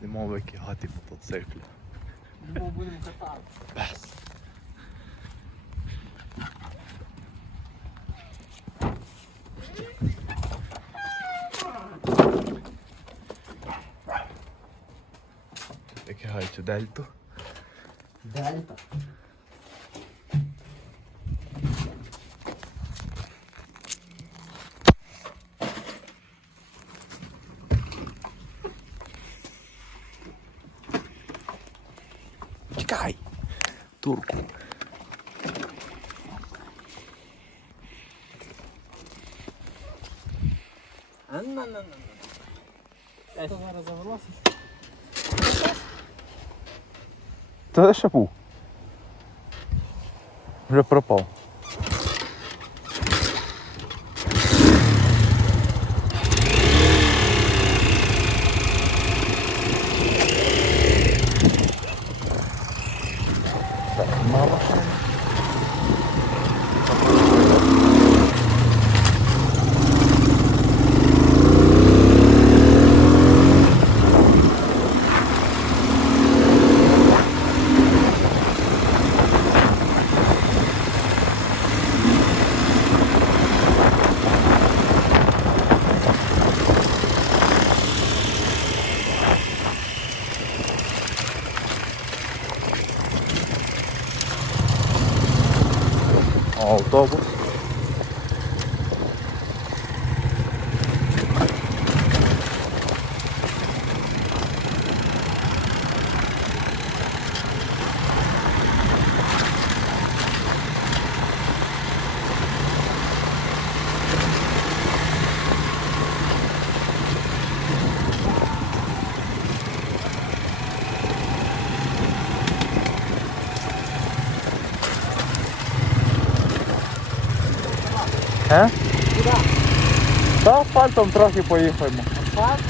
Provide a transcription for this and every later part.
Нема викигати мотоцикля. Бо будемо катати. Без. Викигай цю дельту. Дельта. Турку. А на на на на. Я то зараз завелося. Це ще був. Вже пропав. О, автобус. Е? Куди? Асфальтом трохи поїхаємо. Асфальт?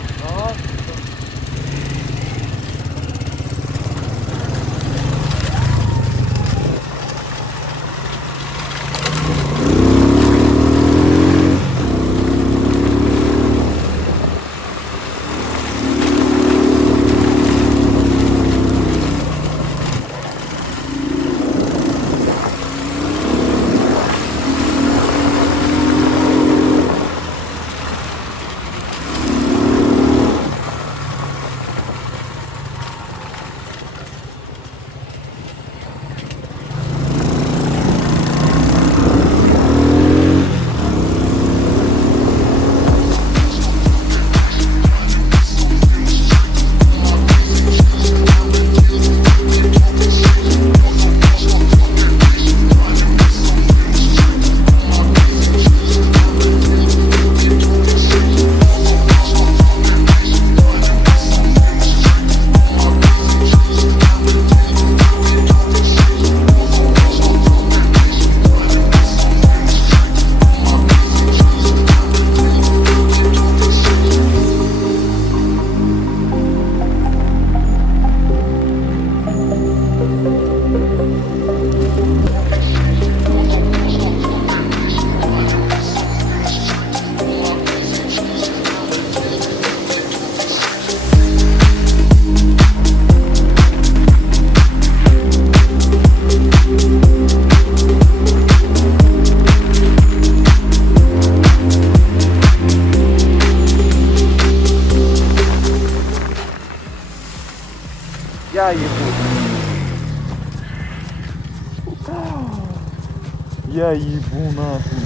Я їбу нахуй.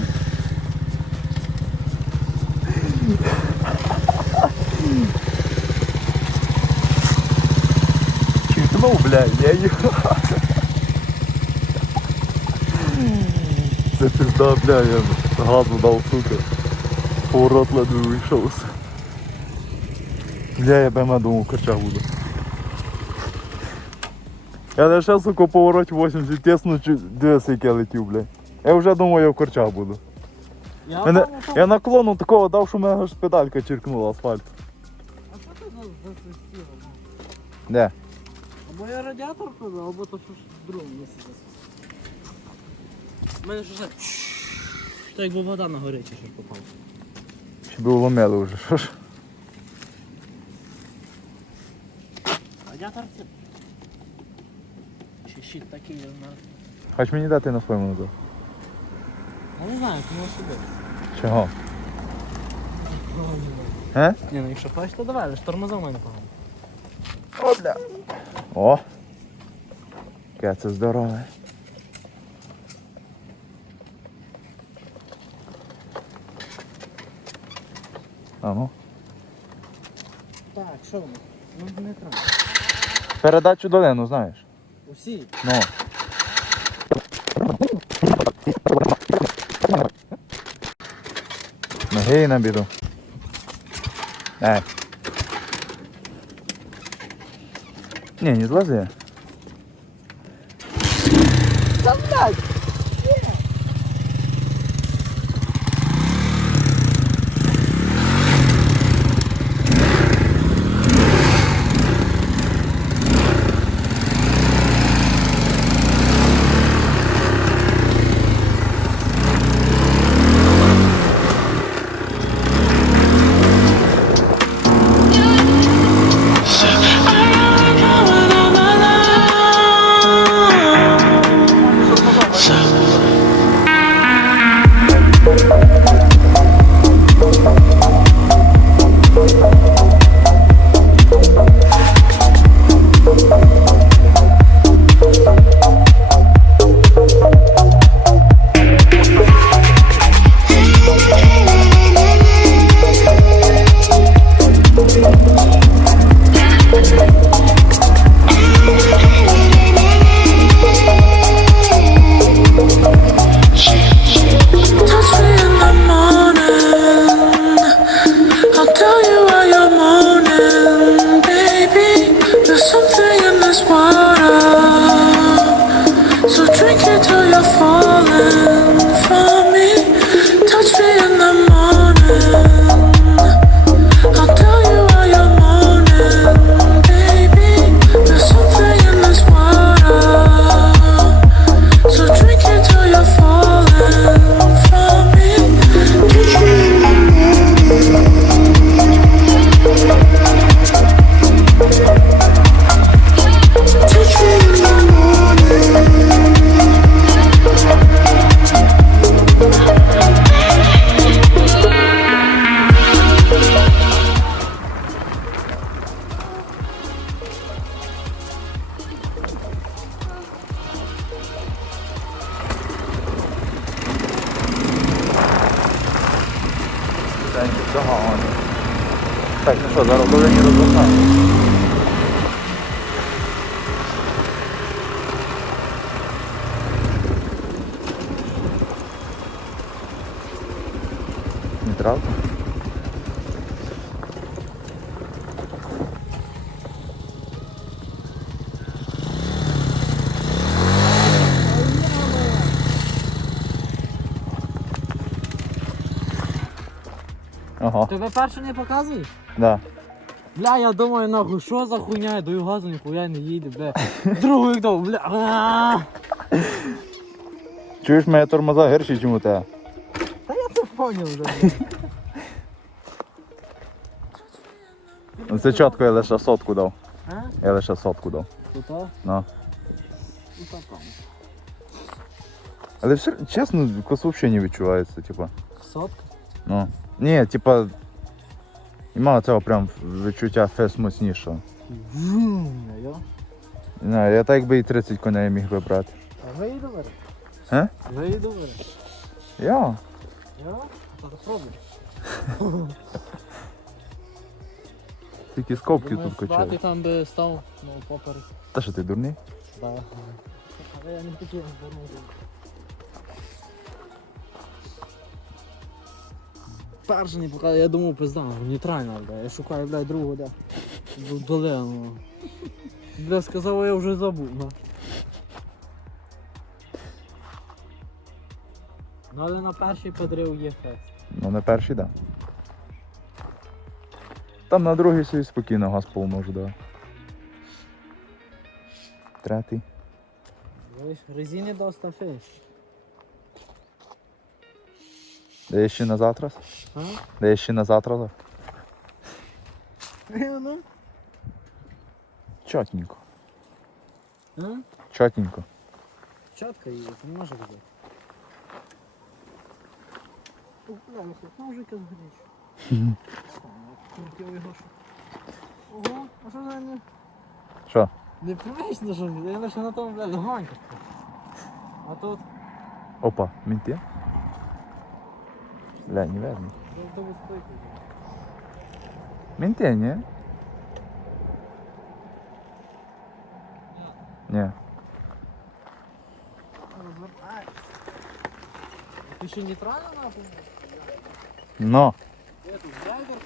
Читнув, блядь, я їбу. Це пизда, бля, я газу дав, сука. Поворот ледве вийшовся. Бля, я прямо думав, кача буду. Я лише, сука, поворот 80 тесно, дивися, як я летів, бля. Я вже думав, я в корчах буду. Я, Мене, там- я наклону такого дав, що мене аж педалька черкнула асфальт. А що це за засвистіло? Де? Або я радіатор пробив, або то що ж в другому місці засвистіло. У мене що це? То якби вода на горячі ще попала. Щоб уломили вже, що ж? Радіатор це. Чи щит такий, я знаю. Хоч мені дати на своєму назад. Я не знаю, тому що. Чого? Е? Ні, ну якщо хочеш, то давай, але ж тормоза в мене погано. О, бля. О! Яке це здорове. А ну. Так, що воно? Ну не треба. Передачу долину, знаєш. Усі. Ну. Ноги на біду. Ні, не злази. Та блядь! Falling for me. Touch me in the morning. Так, ну що, зараз долині розвертаємо. Нейтралка. Ага, Тебе перше не показує? да. Бля, я думаю, нахуй, що за хуйня, я даю газу, ніхуя не їде, бля. Другий дав, бля. а. Чуєш, моє тормоза гірші, ніж у тебе. Та я це поняв вже. бля. Ну, Це чітко я лише сотку дав. А? Я лише сотку дав. Тут, а? Ну. Ну, так, там. Але все, чесно, кос взагалі не відчувається, типа. Сотка. Ну. Ні, типа. Нема цього прям відчуття фест мощнішого. Вум. Не я так якби і 30 коней міг би брати. А виїду бере? Е? Виїду бере. Я. Йо? А то спробуй. Тільки скобки тут качають. там би став, ну, поперек. Та що ти дурний? Да. Але я не хотів звернути. Перше не показав, я думав пизда, нейтральна, бля. Я шукаю, бля, другу, де. Д- Долину. Бля, сказав, я вже забув, на. Ну але на перший подрив є фест. Ну на перший, так. Да. Там на другий собі спокійно газ можу дати. Третій. Резини доста фест. Даєш ще на завтра? Даєш ще на завтра? Чотненько. Чотненько. Чотка її, не може бути. Ножика ну згоріч. Ну, Ого, а що за не? Що? Не привично, що я лише на тому, блядь, гонка. А тут. Опа, мінти? Бля, не видно. Мінти, ні? Ні. Ти ще нейтрально нахуй? Но. Я тут драйвер.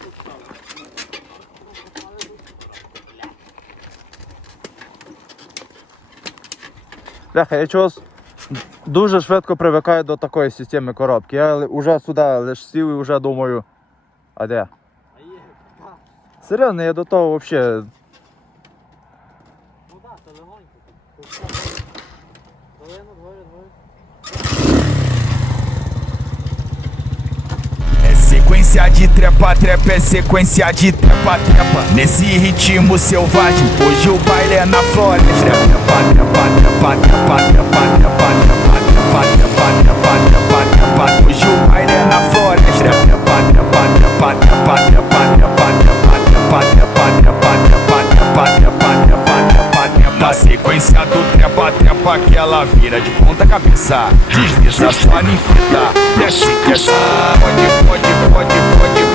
Бляха, я чогось дуже швидко привикаю до такої системи коробки. Я вже сюди лише сів і вже думаю, а де? Серйозно, я до того взагалі. Ну так, це легонько. Долину, двоє, двоє. Sequência de trepa, trepa, é sequência de trepa, trepa. Nesse ritmo selvagem, hoje o baile é na floresta. Trepa, trepa, trepa, trepa, trepa, trepa, trepa, pátria, pátria, pátria, pátria. Hoje o baile é na floresta. Pátria, pátria, pátria, pátria, pátria, pátria, pátria, pátria, pátria, pátria, pátria, pátria, pátria, pátria, pátria. Na sequência do trepa, trepa que ela vira de ponta cabeça. Desliza sua ninfeta, desce, desce. Pode, pode, pode, pode.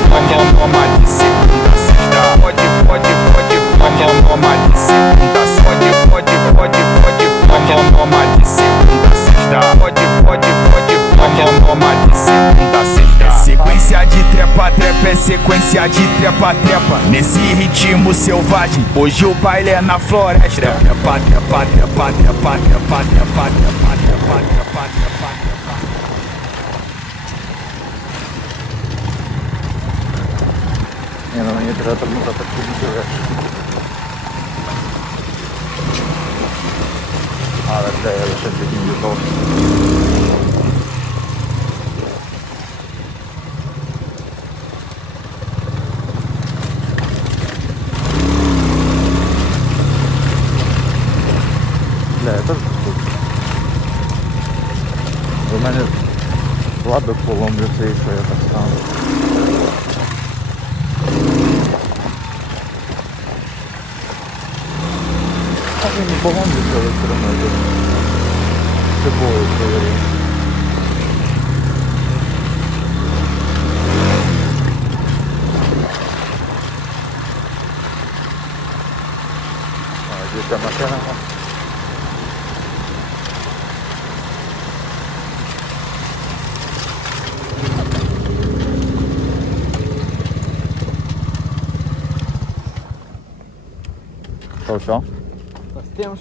Sequência de trepa, trepa. Nesse ritmo selvagem, hoje o baile é na floresta. Trepa, trepa, trepa, trepa, trepa, trepa, trepa, trepa, trepa, trepa, trepa. Ні, ну мені треба там так підійти. Але це я лише підніму до Да, я тоже тут. У мене ладок поломлю це і що я так ставлю. Так і не поломлю це електромобіль. Цибою Здесь там машина. Então, tchau, tchau. Temos